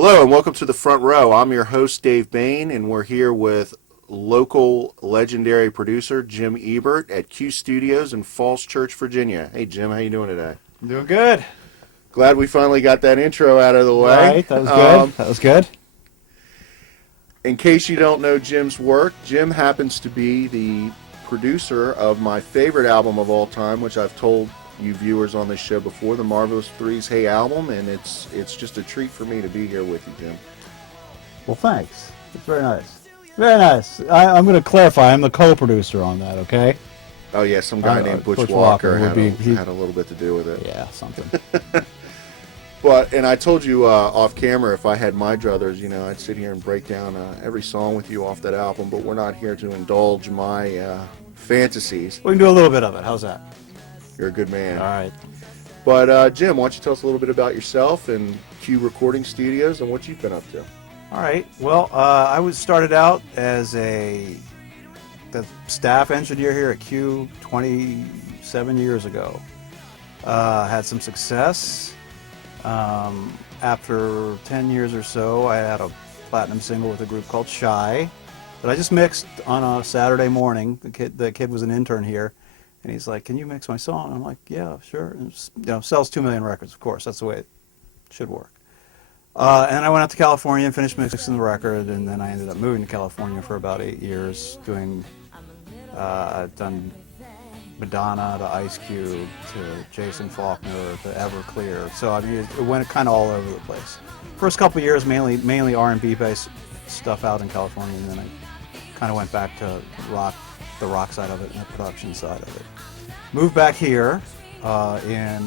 Hello and welcome to the front row. I'm your host Dave Bayne, and we're here with local legendary producer Jim Ebert at Q Studios in Falls Church, Virginia. Hey Jim, how you doing today? I'm doing good. Glad we finally got that intro out of the way. Right, that was good. That was good. In case you don't know Jim's work, Jim happens to be the producer of my favorite album of all time, which I've told you viewers on this show before, the Marvelous Three's Hey album, and it's just a treat for me to be here with you, Jim. Well, thanks. It's very nice. Very nice. I'm going to clarify. I'm the co-producer on that. Okay. Oh yeah, some guy named Butch Walker Walker would be had a little bit to do with it. yeah, something. But, and I told you off camera, if I had my druthers, I'd sit here and break down every song with you off that album, but we're not here to indulge my fantasies. We can do a little bit of it. How's that? You're a good man. All right. But, Jim, why don't you tell us a little bit about yourself and Q Recording Studios and what you've been up to? All right. Well, I started out as the staff engineer here at Q 27 years ago. Had some success. After 10 years or so, I had a platinum single with a group called Shy that I just mixed on a Saturday morning. The kid was an intern here, and he's like, "Can you mix my song?" I'm like, "Yeah, sure." And sells 2 million records, of course. That's the way it should work. And I went out to California and finished mixing the record, and then I ended up moving to California for about 8 years, I've done Madonna to Ice Cube to Jason Faulkner to Everclear. So I mean, it went kind of all over the place. First couple of years, mainly R&B based stuff out in California, and then I kind of went back to the rock side of it and the production side of it. Moved back here in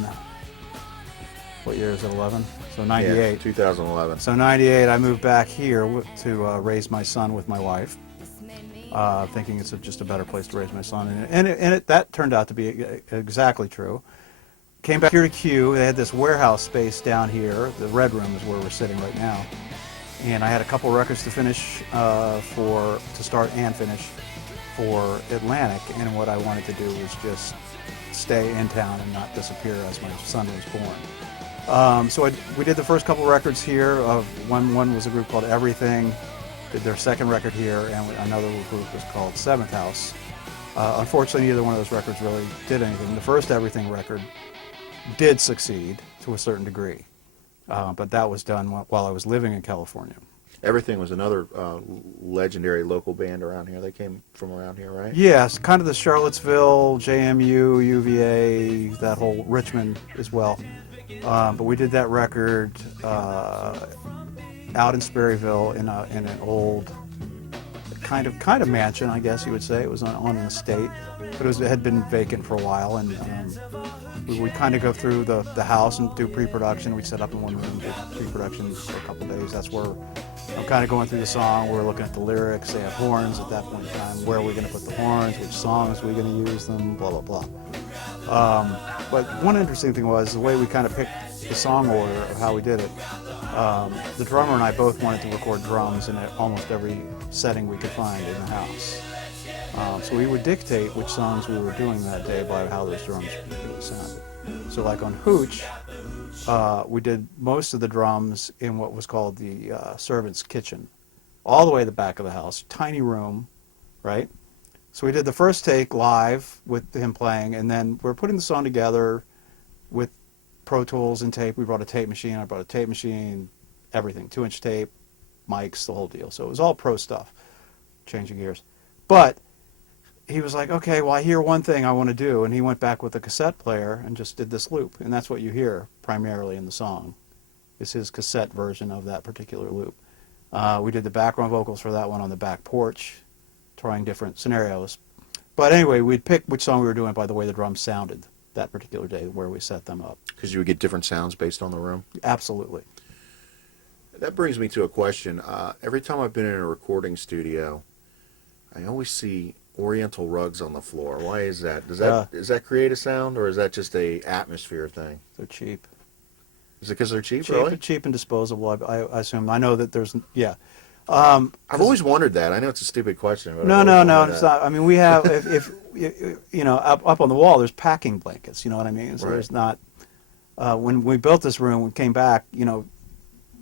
what year is it? 11? So 98. Yeah, 2011. So 98, I moved back here to raise my son with my wife. Thinking it's just a better place to raise my son, and that turned out to be exactly true. Came back here to Q. They had this warehouse space down here. The Red Room is where we're sitting right now, and I had a couple records to finish to start and finish for Atlantic. And what I wanted to do was just stay in town and not disappear as my son was born. So we did the first couple records here. One was a group called Everything. Did their second record here, and another group was called Seventh House. Unfortunately, neither one of those records really did anything. The first Everything record did succeed to a certain degree, but that was done while I was living in California. Everything was another legendary local band around here. They came from around here, right? Yes, kind of the Charlottesville, JMU, UVA, that whole Richmond as well. But we did that record out in Sperryville in an old kind of mansion, I guess you would say. It was on an estate, but it had been vacant for a while, and we kind of go through the house and do pre-production. We set up in one room, did pre-production for a couple of days. That's where I'm kind of going through the song. We're looking at the lyrics. They have horns at that point in time. Where are we going to put the horns? Which songs are we going to use them? Blah, blah, blah. But one interesting thing was the way we kind of picked the song order of how we did it. The drummer and I both wanted to record drums in almost every setting we could find in the house. So we would dictate which songs we were doing that day by how those drums really sounded. So like on Hooch, we did most of the drums in what was called the servant's kitchen, all the way to the back of the house, tiny room, right? So we did the first take live with him playing, and then we're putting the song together with Pro Tools and tape. We brought a tape machine. I brought a tape machine, everything, 2-inch tape, mics, the whole deal. So it was all pro stuff, changing gears. But he was like, okay, well, I hear one thing I want to do. And he went back with a cassette player and just did this loop. And that's what you hear primarily in the song, is his cassette version of that particular loop. We did the background vocals for that one on the back porch, trying different scenarios. But anyway, we'd pick which song we were doing by the way the drums sounded that particular day where we set them up. Because you would get different sounds based on the room? Absolutely. That brings me to a question. Every time I've been in a recording studio, I always see Oriental rugs on the floor. Why is that? Does that create a sound, or is that just a atmosphere thing? They're cheap. Is it because they're cheap, really? Cheap and disposable, I assume. I know that there's, yeah. I've always wondered that. I know it's a stupid question. But No, it's not. I mean, we have, if up on the wall, there's packing blankets, you know what I mean? So Right. there's not, when we built this room, we came back,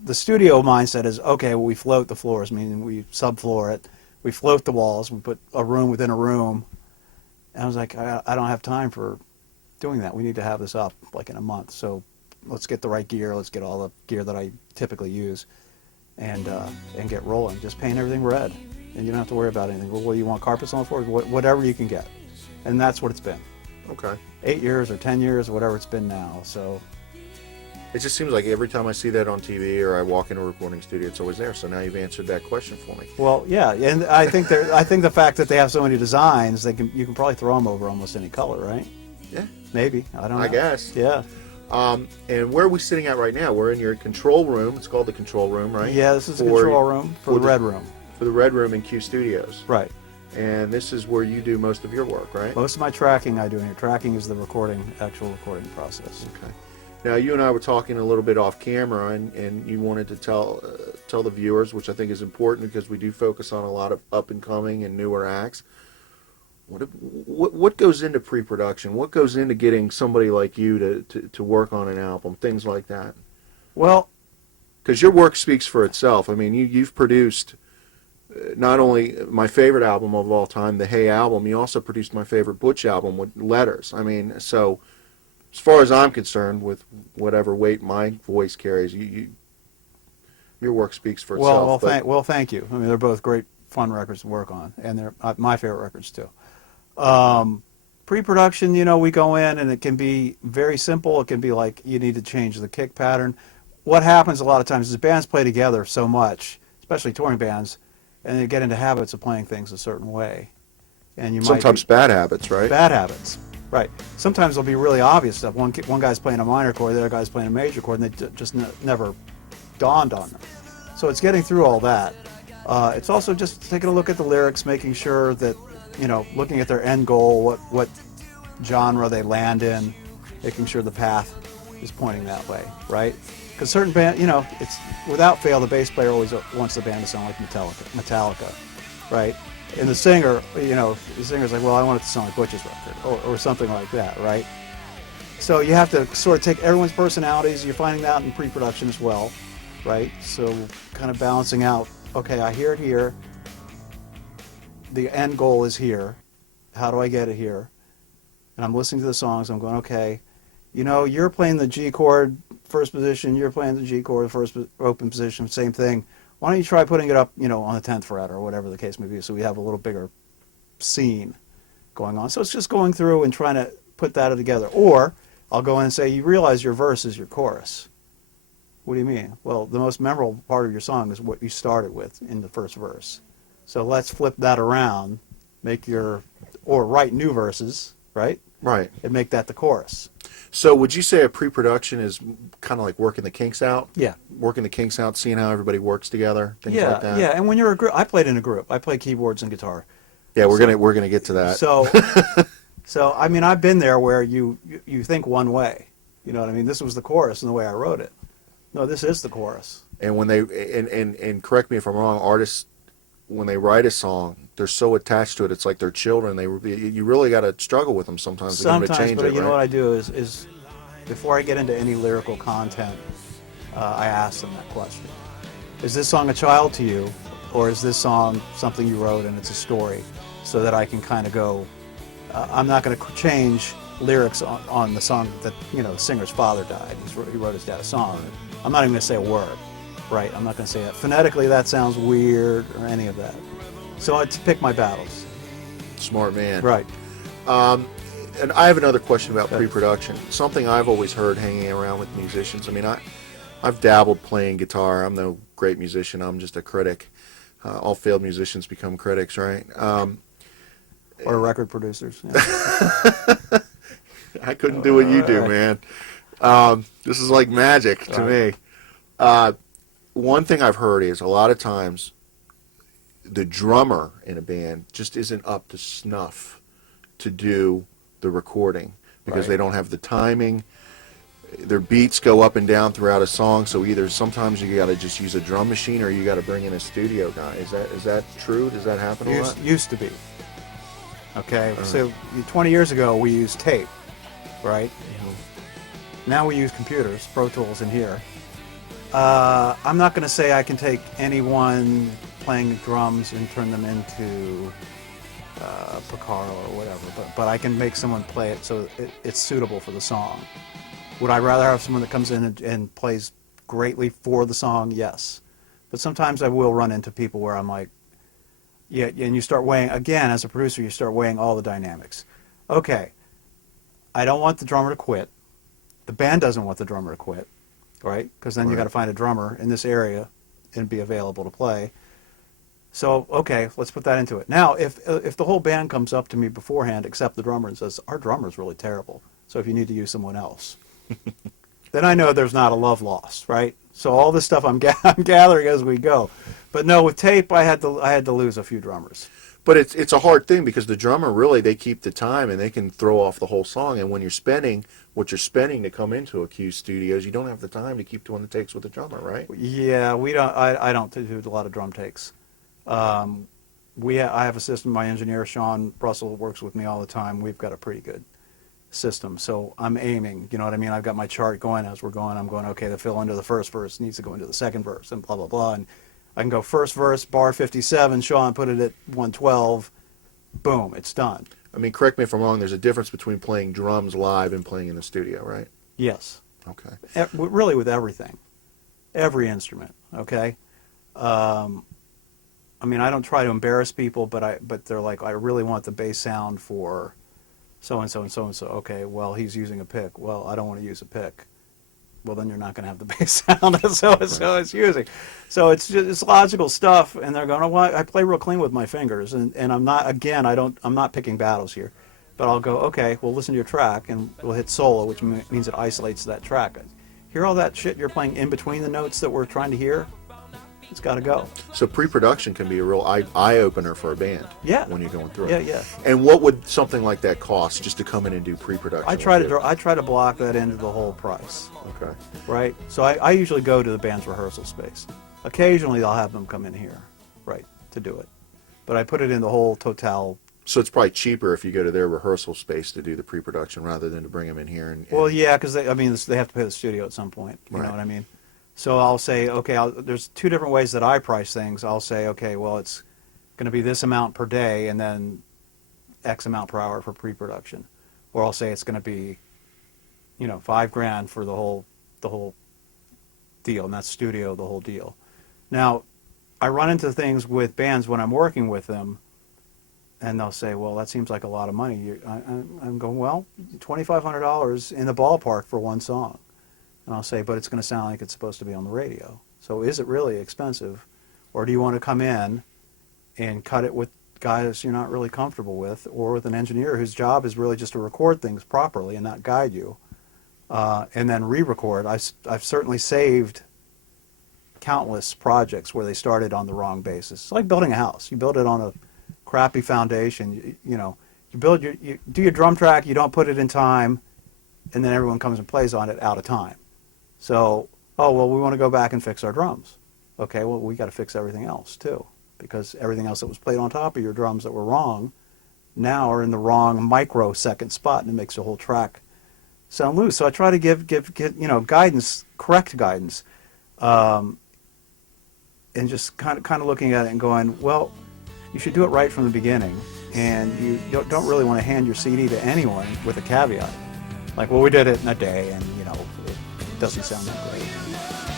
the studio mindset is, okay, well, we float the floors, meaning we subfloor it. We float the walls. We put a room within a room. And I was like, I don't have time for doing that. We need to have this up like in a month. So let's get the right gear. Let's get all the gear that I typically use and get rolling. Just paint everything red. And you don't have to worry about anything. Well, what do you want, carpets on the floor? Whatever you can get. And that's what it's been. Okay. 8 years or 10 years, whatever it's been now. So It just seems like every time I see that on TV or I walk into a recording studio, it's always there. So now you've answered that question for me. well, yeah, and I think the fact that they have so many designs, you can probably throw them over almost any color, right? Yeah. Maybe. I don't know. I guess. Yeah. And where are we sitting at right now? We're in your control room. It's called the control room, right? Yeah, this is the control room for the red room. For the red room in Q Studios. Right. And this is where you do most of your work, right? Most of my tracking I do in here. Tracking is the actual recording process. Okay. Now, you and I were talking a little bit off camera, and you wanted to tell the viewers, which I think is important because we do focus on a lot of up-and-coming and newer acts. What goes into pre-production? What goes into getting somebody like you to work on an album? Things like that. Well, because your work speaks for itself. I mean, you've produced not only my favorite album of all time, the Hey album, you also produced my favorite Butch album with Letters. I mean, so as far as I'm concerned, with whatever weight my voice carries, your work speaks for itself. Well, thank you. I mean, they're both great, fun records to work on, and they're my favorite records too. Pre-production, we go in, and it can be very simple. It can be like you need to change the kick pattern. What happens a lot of times is bands play together so much, especially touring bands, and they get into habits of playing things a certain way. And you sometimes bad habits, right? Bad habits, right. Sometimes it'll be really obvious stuff. One guy's playing a minor chord, the other guy's playing a major chord, and they just never dawned on them. So it's getting through all that. It's also just taking a look at the lyrics, making sure that, looking at their end goal, what genre they land in, making sure the path is pointing that way, right? Because certain band, it's without fail, the bass player always wants the band to sound like Metallica, right? And the singer, the singer's like, well, I want it to sound like Butch's record, or something like that, right? So you have to sort of take everyone's personalities. You're finding that in pre-production as well, right? So kind of balancing out, okay, I hear it here. The end goal is here. How do I get it here? And I'm listening to the songs. I'm going, okay, you're playing the G chord first position. You're playing the G chord first open position. Same thing. Why don't you try putting it up, on the 10th fret or whatever the case may be, so we have a little bigger scene going on. So it's just going through and trying to put that together. Or I'll go in and say, you realize your verse is your chorus. What do you mean? Well, the most memorable part of your song is what you started with in the first verse. So let's flip that around, or write new verses, right? Right. And make that the chorus. So would you say a pre-production is kind of like working the kinks out? Yeah. Working the kinks out, seeing how everybody works together, things like that? Yeah, and when you're a group, I played in a group. I played keyboards and guitar. Yeah, we're gonna get to that. So I mean, I've been there where you think one way. You know what I mean? This was the chorus and the way I wrote it. No, this is the chorus. And when they and correct me if I'm wrong, artists when they write a song, they're so attached to it. It's like their children. You really got to struggle with them sometimes. Sometimes, to change but it, you know right? what I do is before I get into any lyrical content, I ask them that question: is this song a child to you, or is this song something you wrote and it's a story? So that I can kind of go. I'm not going to change lyrics on the song that the singer's father died. He wrote his dad a song. I'm not even going to say a word. Right, I'm not going to say that. Phonetically, that sounds weird or any of that. So I pick my battles. Smart man. Right. And I have another question about pre-production. Something I've always heard hanging around with musicians. I mean, I've dabbled playing guitar. I'm no great musician. I'm just a critic. All failed musicians become critics, right? Or record producers. Yeah. I couldn't do what you do, man. This is like magic to me. One thing I've heard is a lot of times the drummer in a band just isn't up to snuff to do the recording because they don't have the timing. Their beats go up and down throughout a song, so either sometimes you got to just use a drum machine or you got to bring in a studio guy. Is that true? Does that happen a lot? Used to be. Okay, so 20 years ago we used tape, right? Mm-hmm. Now we use computers, Pro Tools in here. I'm not going to say I can take anyone playing drums and turn them into Picaro or whatever, but I can make someone play it so it's suitable for the song. Would I rather have someone that comes in and plays greatly for the song? Yes. But sometimes I will run into people where I'm like, yeah, and you start weighing, again, as a producer, you start weighing all the dynamics. Okay, I don't want the drummer to quit. The band doesn't want the drummer to quit, right? Because then you got to find a drummer in this area and be available to play. So, okay, let's put that into it. Now, if the whole band comes up to me beforehand, except the drummer, and says, our drummer's really terrible, so if you need to use someone else, then I know there's not a love lost, right? So all this stuff I'm gathering as we go. But no, with tape, I had to lose a few drummers. But it's a hard thing because the drummer really, they keep the time and they can throw off the whole song. And when you're spending what you're spending to come into a Q Studios, you don't have the time to keep doing the takes with the drummer, right? Yeah, we don't. I don't do a lot of drum takes. I have a system. My engineer Sean Russell works with me all the time. We've got a pretty good system. So I'm aiming. You know what I mean? I've got my chart going as we're going. I'm going, okay, the fill into the first verse needs to go into the second verse, and blah blah blah. And I can go first verse, bar 57. Sean put it at 112. Boom, it's done. I mean, correct me if I'm wrong. There's a difference between playing drums live and playing in the studio, right? Yes. Okay. Really, with everything, every instrument. Okay. I mean, I don't try to embarrass people, but they're like, I really want the bass sound for so and so and so and so. Okay, well, he's using a pick. Well, I don't want to use a pick. Well, then you're not going to have the bass sound that so and so is using. So it's logical stuff, and they're going, oh, well, I play real clean with my fingers, and I'm not, again, I'm not picking battles here, but I'll go, okay, well, listen to your track, and we'll hit solo, which means it isolates that track. Hear all that shit you're playing in between the notes that we're trying to hear? It's got to go. So pre-production can be a real eye-opener for a band. Yeah. When you're going through Yeah, it. yeah. And what would something like that cost just to come in and do pre-production? I try to block that into the whole price. Okay. Right? So I usually go to the band's rehearsal space. Occasionally I'll have them come in here, right, to do it. But I put it in the whole total. So it's probably cheaper if you go to their rehearsal space to do the pre-production rather than to bring them in here. And Well, yeah, because they have to pay the studio at some point. You know what I mean? So I'll say, okay, there's two different ways that I price things. I'll say, okay, well, it's going to be this amount per day and then X amount per hour for pre-production. Or I'll say it's going to be, $5,000 for the whole deal, and that's studio, the whole deal. Now, I run into things with bands when I'm working with them, and they'll say, well, that seems like a lot of money. I'm going, well, $2,500 in the ballpark for one song. And I'll say, but it's going to sound like it's supposed to be on the radio. So is it really expensive? Or do you want to come in and cut it with guys you're not really comfortable with, or with an engineer whose job is really just to record things properly and not guide you, and then re-record? I've certainly saved countless projects where they started on the wrong basis. It's like building a house. You build it on a crappy foundation. You do your drum track, you don't put it in time, and then everyone comes and plays on it out of time. So, oh, well, we want to go back and fix our drums. Okay, well, we got to fix everything else, too, because everything else that was played on top of your drums that were wrong now are in the wrong microsecond spot, and it makes the whole track sound loose. So I try to give guidance, correct guidance, and just kind of looking at it and going, well, you should do it right from the beginning, and you don't really want to hand your CD to anyone with a caveat. Like, well, we did it in a day, and, it doesn't sound that great.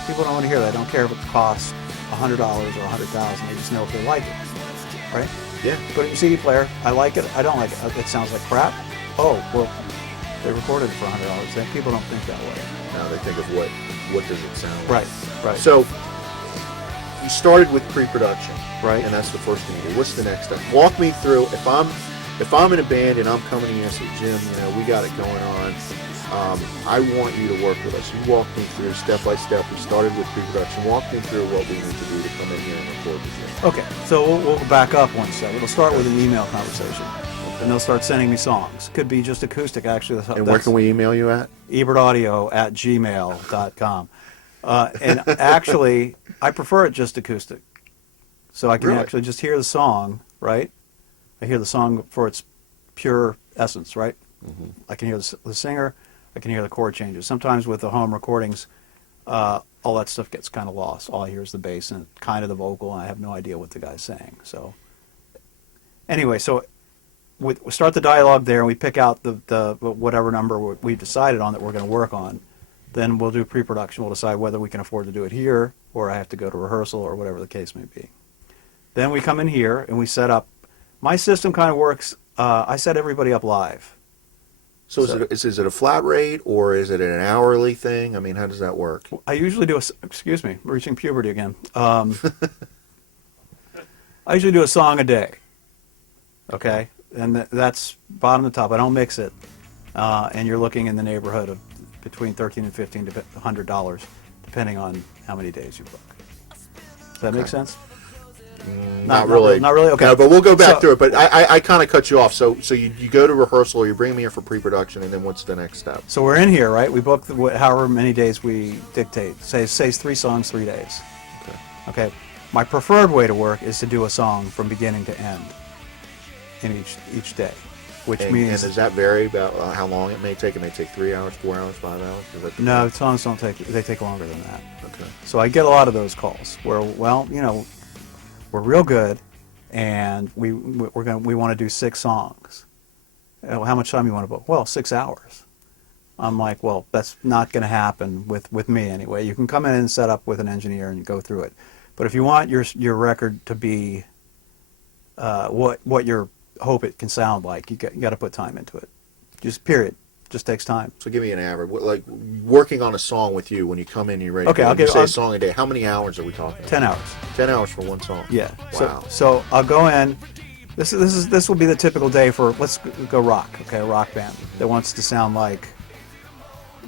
People don't want to hear that. They don't care if it costs $100 or $100,000. They just know if they like it, right? Yeah. Put it in your CD player. I like it. I don't like it. It sounds like crap. Oh, well, they recorded it for $100. Then people don't think that way. No, they think of what does it sound like. Right. So you started with pre-production, Right. And that's the first thing you do. What's the next step? Walk me through. If I'm in a band and I'm coming to you and say, Jim, we got it going on. I want you to work with us. You walk me through step by step. We started with pre-production. Walk me through what we need to do to come in here and record with you. Okay, so we'll back up one step. It'll start with an email conversation, and they'll start sending me songs. Could be just acoustic, actually. And where can we email you at? ebertaudio@gmail.com. And actually, I prefer it just acoustic, so I can Really? actually just hear the song, right? I hear the song for its pure essence, right? Mm-hmm. I can hear the singer. I can hear the chord changes. Sometimes with the home recordings, all that stuff gets kind of lost. All I hear is the bass and kind of the vocal, and I have no idea what the guy's saying. So anyway, so we start the dialogue there, and we pick out the whatever number we decided on that we're going to work on. Then we'll do pre-production. We'll decide whether we can afford to do it here, or I have to go to rehearsal, or whatever the case may be. Then we come in here and we set up. My system kind of works. I set everybody up live. So is it a flat rate, or is it an hourly thing? I mean, how does that work? I usually do excuse me, reaching puberty again. I usually do a song a day. Okay, and that's bottom to top. I don't mix it, and you're looking in the neighborhood of between $13 and $15 to $100, depending on how many days you book. Does that make sense? Not really. Not really. Okay. No, but we'll go back to it. But I kind of cut you off. So you go to rehearsal, you bring me here for pre-production, and then what's the next step? So we're in here, right? We book however many days we dictate. Say 3 songs, 3 days. Okay. Okay. My preferred way to work is to do a song from beginning to end in each day, which means. And does that vary about how long it may take? It may take 3 hours, 4 hours, 5 hours. No, songs don't take. They take longer than that. Okay. So I get a lot of those calls where, well, you know, we're real good, and we want to do 6 songs. How much time you want to book? Well, 6 hours. I'm like, well, that's not going to happen with me anyway. You can come in and set up with an engineer and go through it, but if you want your record to be what you hope it can sound like, you got to put time into it. Just period. Just takes time. So give me an average. Like working on a song with you when you come in, you're ready. Okay, you say a song a day. How many hours are we talking? 10 hours. 10 hours for one song. Yeah. Wow. So I'll go in. This will be the typical day for, let's go rock. Okay, a rock band that wants to sound like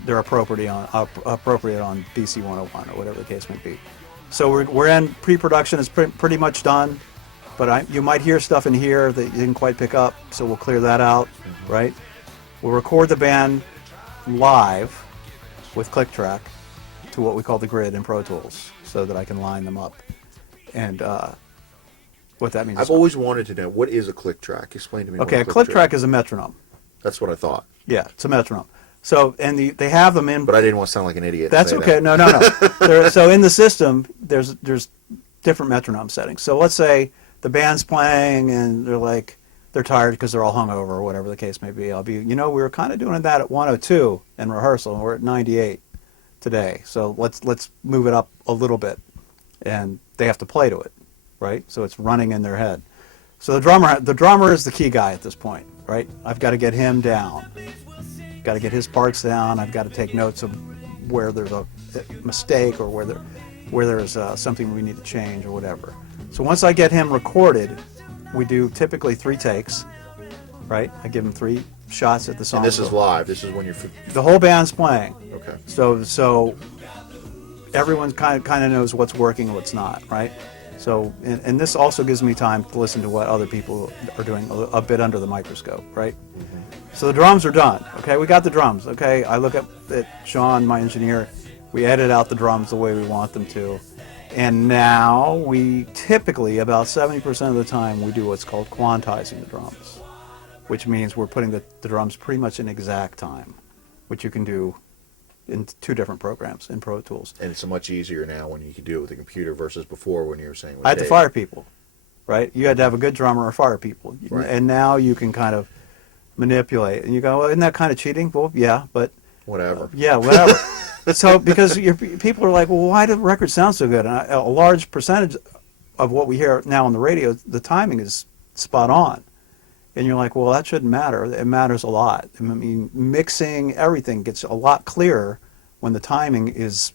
they're appropriate on DC 101 or whatever the case may be. So we're in pre-production. Is pretty much done, but you might hear stuff in here that you didn't quite pick up. So we'll clear that out, right? We'll record the band live with ClickTrack to what we call the grid in Pro Tools, so that I can line them up. And what that means. I've always wanted to know, what is a click track? Explain to me. Okay, a click track is a metronome. That's what I thought. Yeah, it's a metronome. So, and they have them in. But I didn't want to sound like an idiot. That's okay. That. No. So in the system, there's different metronome settings. So let's say the band's playing and they're tired because they're all hungover or whatever the case may be. I'll be, we were kind of doing that at 102 in rehearsal, and we're at 98 today. So let's move it up a little bit, and they have to play to it, right? So it's running in their head. So the drummer is the key guy at this point, right? I've got to get him down. Got to get his parts down. I've got to take notes of where there's a mistake or where there's something we need to change or whatever. So once I get him recorded, we do typically 3 takes, right? I give him 3 shots at the song. And this is live. This is when you're. The whole band's playing. Okay. So everyone kind of knows what's working and what's not, right? So and this also gives me time to listen to what other people are doing a bit under the microscope, right? Mm-hmm. So the drums are done. Okay, we got the drums. Okay, I look at Sean, my engineer. We edit out the drums the way we want them to. And now we typically, about 70% of the time, we do what's called quantizing the drums, which means we're putting the drums pretty much in exact time, which you can do in 2 different programs in Pro Tools. And it's much easier now when you can do it with a computer versus before when you were saying with I had Dave. to fire people, right? You had to have a good drummer or fire people. Right. And now you can kind of manipulate. And you go, well, isn't that kind of cheating? Well, yeah, but... Whatever. Yeah, whatever. So, because people are like, well, why do records sound so good? And a large percentage of what we hear now on the radio, the timing is spot on. And you're like, well, that shouldn't matter. It matters a lot. I mean, mixing, everything gets a lot clearer when the timing is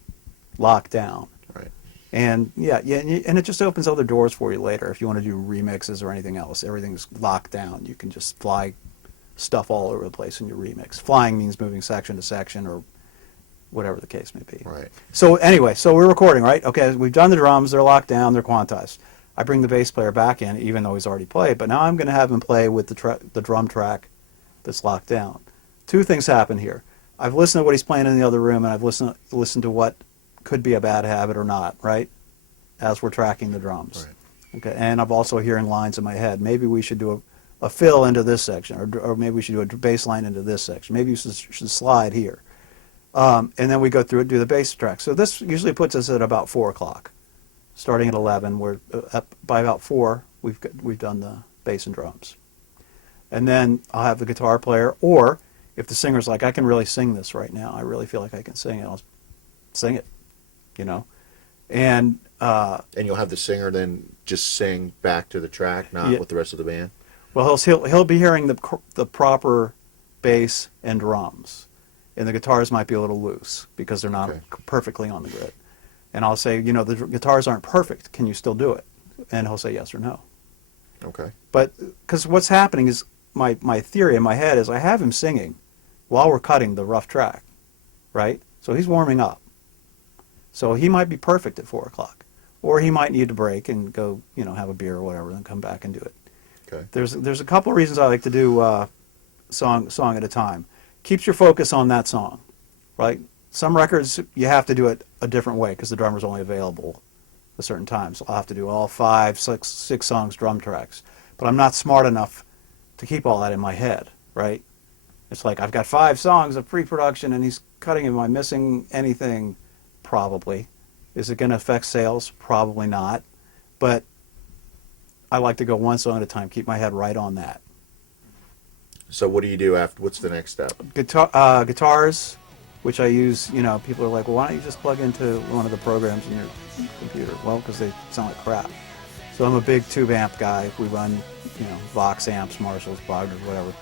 locked down. Right. And and it just opens other doors for you later if you want to do remixes or anything else. Everything's locked down. You can just fly stuff all over the place in your remix. Flying means moving section to section or whatever the case may be. Right. So anyway, so we're recording, right? Okay, we've done the drums, they're locked down, they're quantized. I bring the bass player back in, even though he's already played, but now I'm going to have him play with the drum track that's locked down. 2 things happen here. I've listened to what he's playing in the other room, and I've listened to what could be a bad habit or not, right? As we're tracking the drums. Right. Okay, and I'm also hearing lines in my head. Maybe we should do a fill into this section, or maybe we should do a bass line into this section. Maybe you should slide here. And then we go through and do the bass track. So this usually puts us at about 4 o'clock. Starting at 11, we're by about 4, we've done the bass and drums. And then I'll have the guitar player, or if the singer's like, I can really sing this right now, I really feel like I can sing it, I'll sing it, you know. And you'll have the singer then just sing back to the track, not Yeah. with the rest of the band? well, he'll be hearing the proper bass and drums, and the guitars might be a little loose because they're not Okay. perfectly on the grid. And I'll say, you know, the guitars aren't perfect. Can you still do it? And he'll say yes or no. Okay. But because what's happening is my theory in my head is I have him singing while we're cutting the rough track, right? So he's warming up. So he might be perfect at 4 o'clock, or he might need to break and go, you know, have a beer or whatever, and come back and do it. Okay. There's a couple of reasons I like to do song at a time. Keeps your focus on that song, right? Some records you have to do it a different way because the drummer's only available a certain time. So I'll have to do all 5, 6 songs drum tracks. But I'm not smart enough to keep all that in my head, right? It's like I've got 5 songs of pre-production and he's cutting. Am I missing anything? Probably. Is it going to affect sales? Probably not. But I like to go one song at a time, keep my head right on that. So what do you do after? What's the next step? Guitars, which I use, you know, people are like, well, why don't you just plug into one of the programs in your computer? Well, because they sound like crap. So I'm a big tube amp guy. We run, you know, Vox amps, Marshalls, Wagners, whatever.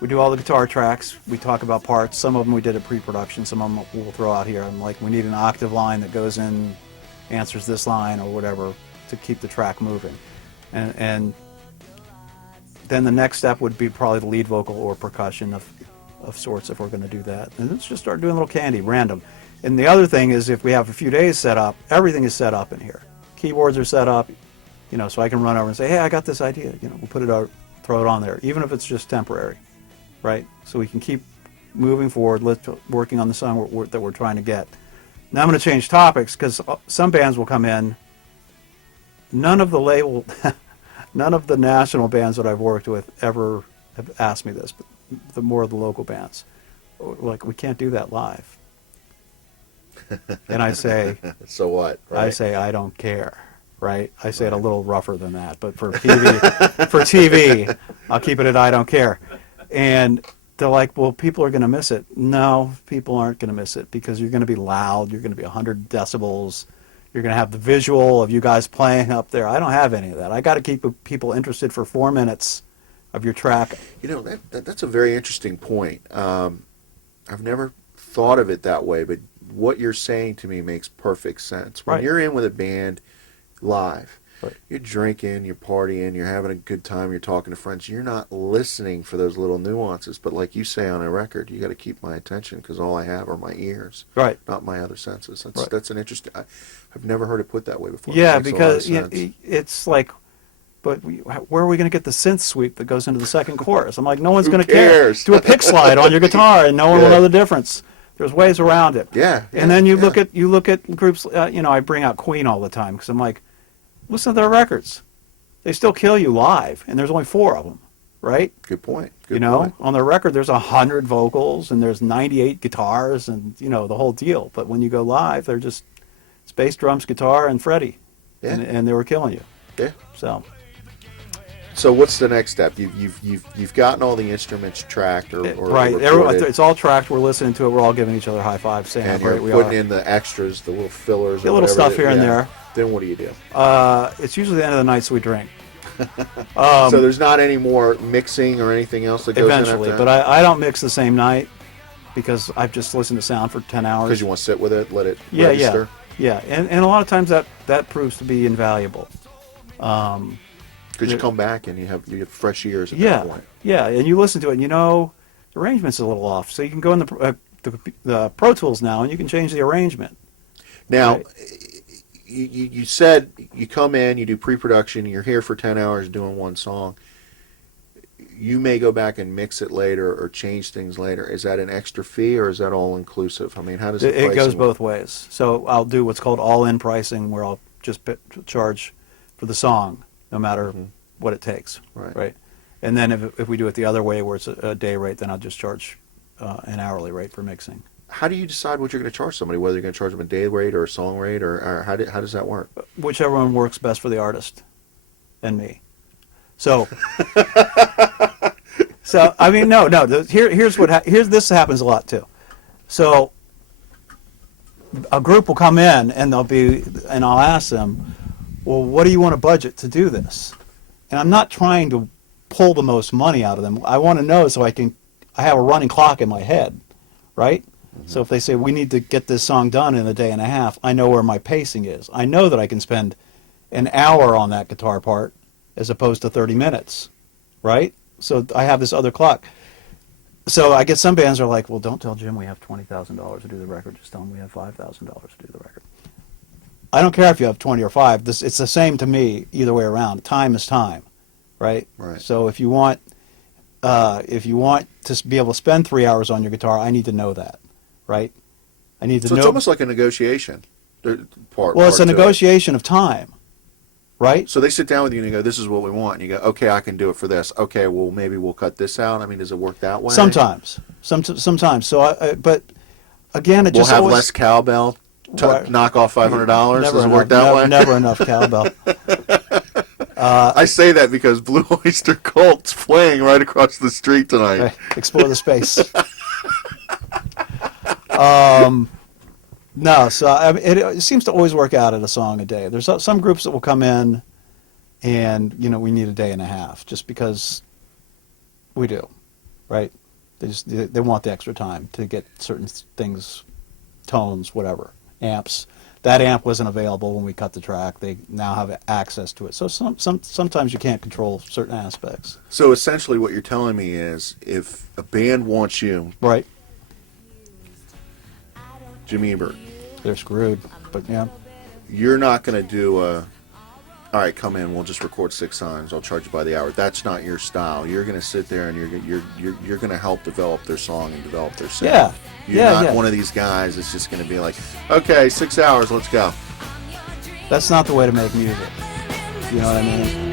We do all the guitar tracks. We talk about parts. Some of them we did at pre-production. Some of them we'll throw out here. I'm like, we need an octave line that goes in, answers this line or whatever to keep the track moving. And then the next step would be probably the lead vocal or percussion of sorts if we're going to do that. And let's just start doing a little candy, random. And the other thing is if we have a few days set up, everything is set up in here. Keyboards are set up, you know, so I can run over and say, hey, I got this idea. You know, we'll put it out, throw it on there, even if it's just temporary, right? So we can keep moving forward, working on the song that we're trying to get. Now I'm going to change topics because some bands will come in. None of the national bands that I've worked with ever have asked me this, but the more of the local bands, like, we can't do that live. And I say, So what? Right? I say, I don't care, right? I say it a little rougher than that, but for TV, I'll keep it at I don't care. And they're like, well, people are going to miss it. No, people aren't going to miss it because you're going to be loud. You're going to be 100 decibels. You're going to have the visual of you guys playing up there. I don't have any of that. I got to keep people interested for 4 minutes of your track. You know, that's a very interesting point. I've never thought of it that way, but what you're saying to me makes perfect sense. When Right. you're in with a band live, Right. you're drinking, you're partying, you're having a good time, you're talking to friends, you're not listening for those little nuances. But like you say on a record, you got to keep my attention because all I have are my ears, Right. not my other senses. Right. That's an interesting. I've never heard it put that way before. Yeah, It makes a lot of because sense. it's like, but where are we going to get the synth sweep that goes into the second chorus? I'm like, no one's Who going to care. cares? Do a pick slide on your guitar, and no one will Yeah. know the difference. There's ways around it. Yeah, And then you yeah. look at groups. You know, I bring out Queen all the time because I'm like, listen to their records. They still kill you live, and there's only 4 of them, right? Good point. Good You know, point. on their record there's 100 vocals and there's 98 guitars and, you know, the whole deal. But when you go live, they're just it's bass, drums, guitar, and Freddie, Yeah. and they were killing you. Yeah. So what's the next step? You've gotten all the instruments tracked or right, recorded, it's all tracked. We're listening to it. We're all giving each other high fives, saying and how you're great we putting are. in the extras, the little fillers, The or little whatever stuff here and there. Then what do you do? It's usually the end of the night, so we drink. So there's not any more mixing or anything else that goes Eventually, in but I don't mix the same night because I've just listened to sound for 10 hours. because you want to sit with it, let it Yeah, register. yeah. And a lot of times that proves to be invaluable. Because you come back and you have fresh ears at Yeah, that point. yeah, and you listen to it, and you know the arrangement's a little off. So you can go in the Pro Tools now, and you can change the arrangement. Now, Right. you said you come in, you do pre-production, you're here for 10 hours doing one song. You may go back and mix it later or change things later. Is that an extra fee or is that all inclusive? I mean, how does the It goes pricing both ways. So I'll do what's called all-in pricing, where I'll just charge for the song, no matter what it takes. Right. Right. And then if we do it the other way, where it's a day rate, then I'll just charge an hourly rate for mixing. How do you decide what you're going to charge somebody? Whether you're going to charge them a day rate or a song rate, or how does that work? Whichever one works best for the artist and me. So, I mean, no. Here's this happens a lot too. So, a group will come in and I'll ask them, well, what do you want to budget to do this? And I'm not trying to pull the most money out of them. I want to know so I have a running clock in my head, right? Mm-hmm. So if they say we need to get this song done in a day and a half, I know where my pacing is. I know that I can spend an hour on that guitar part as opposed to 30 minutes, right? So I have this other clock. So I get some bands are like, well, don't tell Jim we have $20,000 to do the record. Just tell him we have $5,000 to do the record. I don't care if you have 20 or 5. It's the same to me either way around. Time is time, right? Right. So if you want to be able to spend 3 hours on your guitar, I need to know that, right? I need to know. So it's almost like a negotiation. Well, it's a negotiation of time, right? So they sit down with you and you go, this is what we want. And you go, okay, I can do it for this. Okay, well, maybe we'll cut this out. I mean, does it work that way? Sometimes. So, but again, we'll have less cowbell to knock off $500. Does it work that way? Never enough cowbell. I say that because Blue Oyster Cult's playing right across the street tonight. Okay, explore the space. No, so I mean, it seems to always work out at a song a day. There's some groups that will come in, and we need a day and a half just because we do, right? They want the extra time to get certain things, tones, whatever, amps. That amp wasn't available when we cut the track. They now have access to it. So sometimes you can't control certain aspects. So essentially, what you're telling me is, if a band wants you, right? Jim Ebert, they're screwed. But yeah, you're not going to do all right, come in, we'll just record 6 songs, I'll charge you by the hour. That's not your style. You're going to sit there and you're going to help develop their song and develop their sound. Yeah. You're not one of these guys that's just going to be like, okay, 6 hours, let's go. That's not the way to make music. You know what I mean?